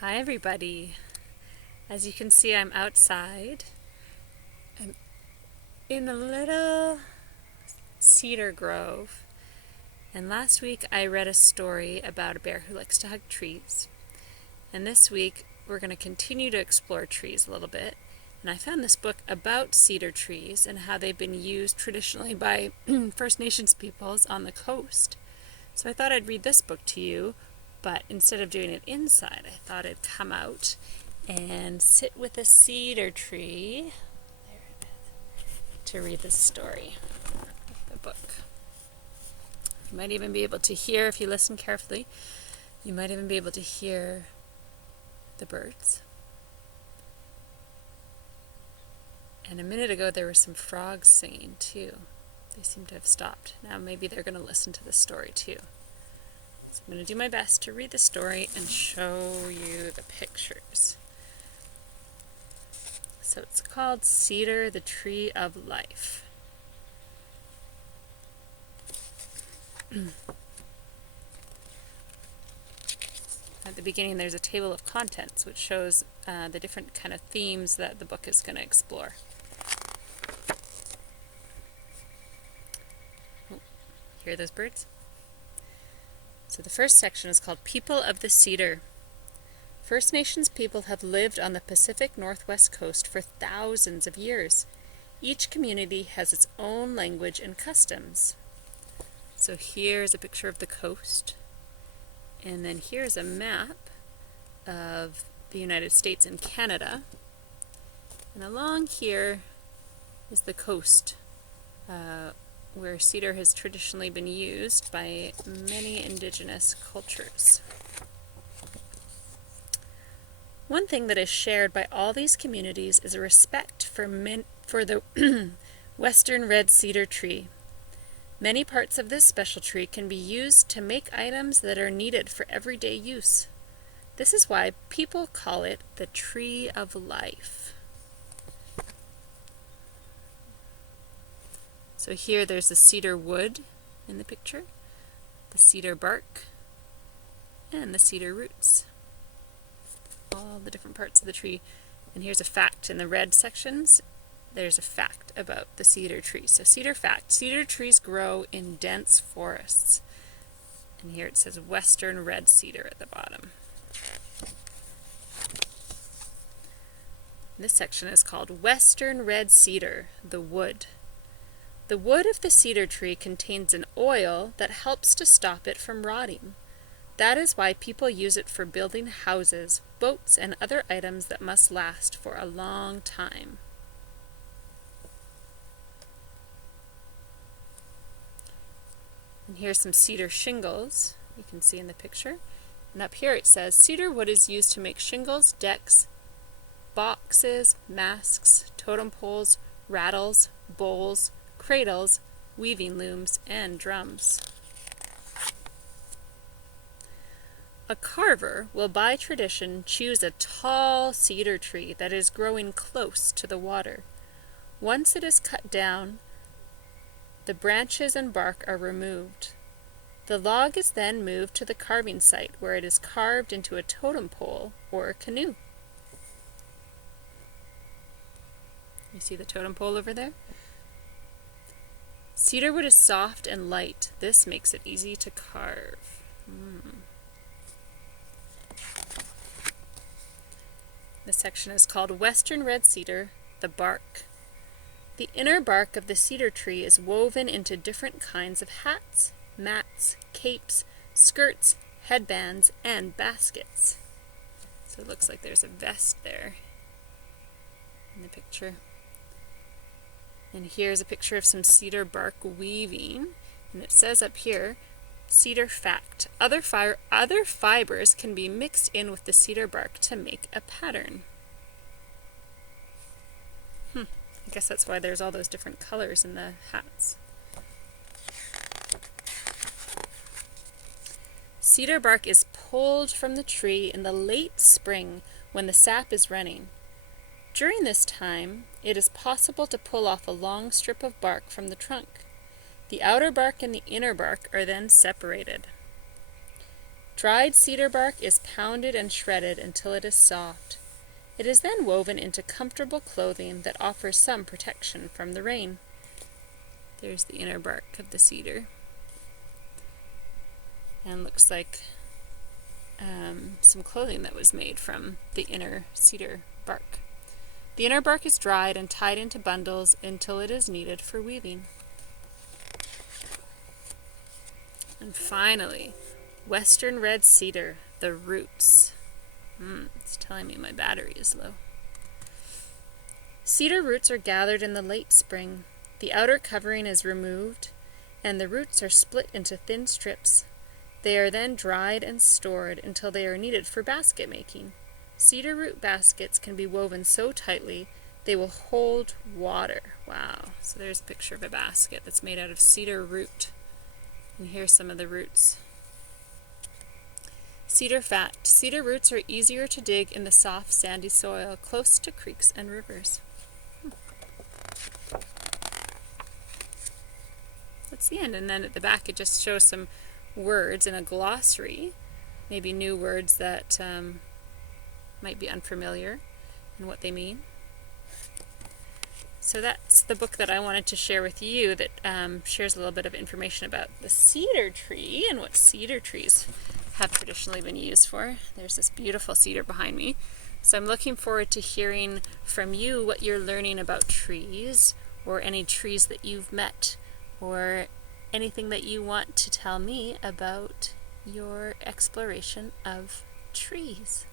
Hi everybody. As you can see, I'm outside. I'm in a little cedar grove. And last week I read a story about a bear who likes to hug trees. And this week we're going to continue to explore trees a little bit. And I found this book about cedar trees and how they've been used traditionally by First Nations peoples on the coast. So I thought I'd read this book to you, but instead of doing it inside, I thought I'd come out and sit with a cedar tree to read this story, the book. You might even be able to hear, if you listen carefully, you might even be able to hear the birds. And a minute ago there were some frogs singing too. They seem to have stopped. Now maybe they're going to listen to this story too. So I'm going to do my best to read the story and show you the pictures. So it's called Cedar, the Tree of Life. At the beginning there's a table of contents which shows the different kind of themes that the book is going to explore. Oh, hear those birds? So the first section is called People of the Cedar. First Nations people have lived on the Pacific Northwest coast for thousands of years. Each community has its own language and customs. So here's a picture of the coast. And then here's a map of the United States and Canada. And along here is the coast, where cedar has traditionally been used by many indigenous cultures. One thing that is shared by all these communities is a respect for the western red cedar tree. Many parts of this special tree can be used to make items that are needed for everyday use. This is why people call it the Tree of Life. So here there's the cedar wood in the picture, the cedar bark, and the cedar roots. All the different parts of the tree. And here's a fact in the red sections. There's a fact about the cedar tree. So cedar fact, cedar trees grow in dense forests. And here it says western red cedar at the bottom. This section is called Western Red Cedar, the wood. The wood of the cedar tree contains an oil that helps to stop it from rotting. That is why people use it for building houses, boats, and other items that must last for a long time. And here's some cedar shingles you can see in the picture. And up here it says, cedar wood is used to make shingles, decks, boxes, masks, totem poles, rattles, bowls, cradles, weaving looms, and drums. A carver will by tradition choose a tall cedar tree that is growing close to the water. Once it is cut down, the branches and bark are removed. The log is then moved to the carving site where it is carved into a totem pole or a canoe. You see the totem pole over there? Cedar wood is soft and light. This makes it easy to carve. This section is called Western Red Cedar, the bark. The inner bark of the cedar tree is woven into different kinds of hats, mats, capes, skirts, headbands, and baskets. So it looks like there's a vest there in the picture. And here's a picture of some cedar bark weaving. And it says up here, cedar fact. Other fibers can be mixed in with the cedar bark to make a pattern. I guess that's why there's all those different colors in the hats. Cedar bark is pulled from the tree in the late spring when the sap is running. During this time, it is possible to pull off a long strip of bark from the trunk. The outer bark and the inner bark are then separated. Dried cedar bark is pounded and shredded until it is soft. It is then woven into comfortable clothing that offers some protection from the rain. There's the inner bark of the cedar. And looks like some clothing that was made from the inner cedar bark. The inner bark is dried and tied into bundles until it is needed for weaving. And finally, western red cedar, the roots. It's telling me my battery is low. Cedar roots are gathered in the late spring. The outer covering is removed, and the roots are split into thin strips. They are then dried and stored until they are needed for basket making. Cedar root baskets can be woven so tightly they will hold water. Wow. So there's a picture of a basket that's made out of cedar root. And here's some of the roots. Cedar fact. Cedar roots are easier to dig in the soft, sandy soil close to creeks and rivers. That's the end. And then at the back it just shows some words in a glossary, maybe new words that might be unfamiliar and what they mean. So that's the book that I wanted to share with you that shares a little bit of information about the cedar tree and what cedar trees have traditionally been used for. There's this beautiful cedar behind me. So I'm looking forward to hearing from you what you're learning about trees, or any trees that you've met, or anything that you want to tell me about your exploration of trees.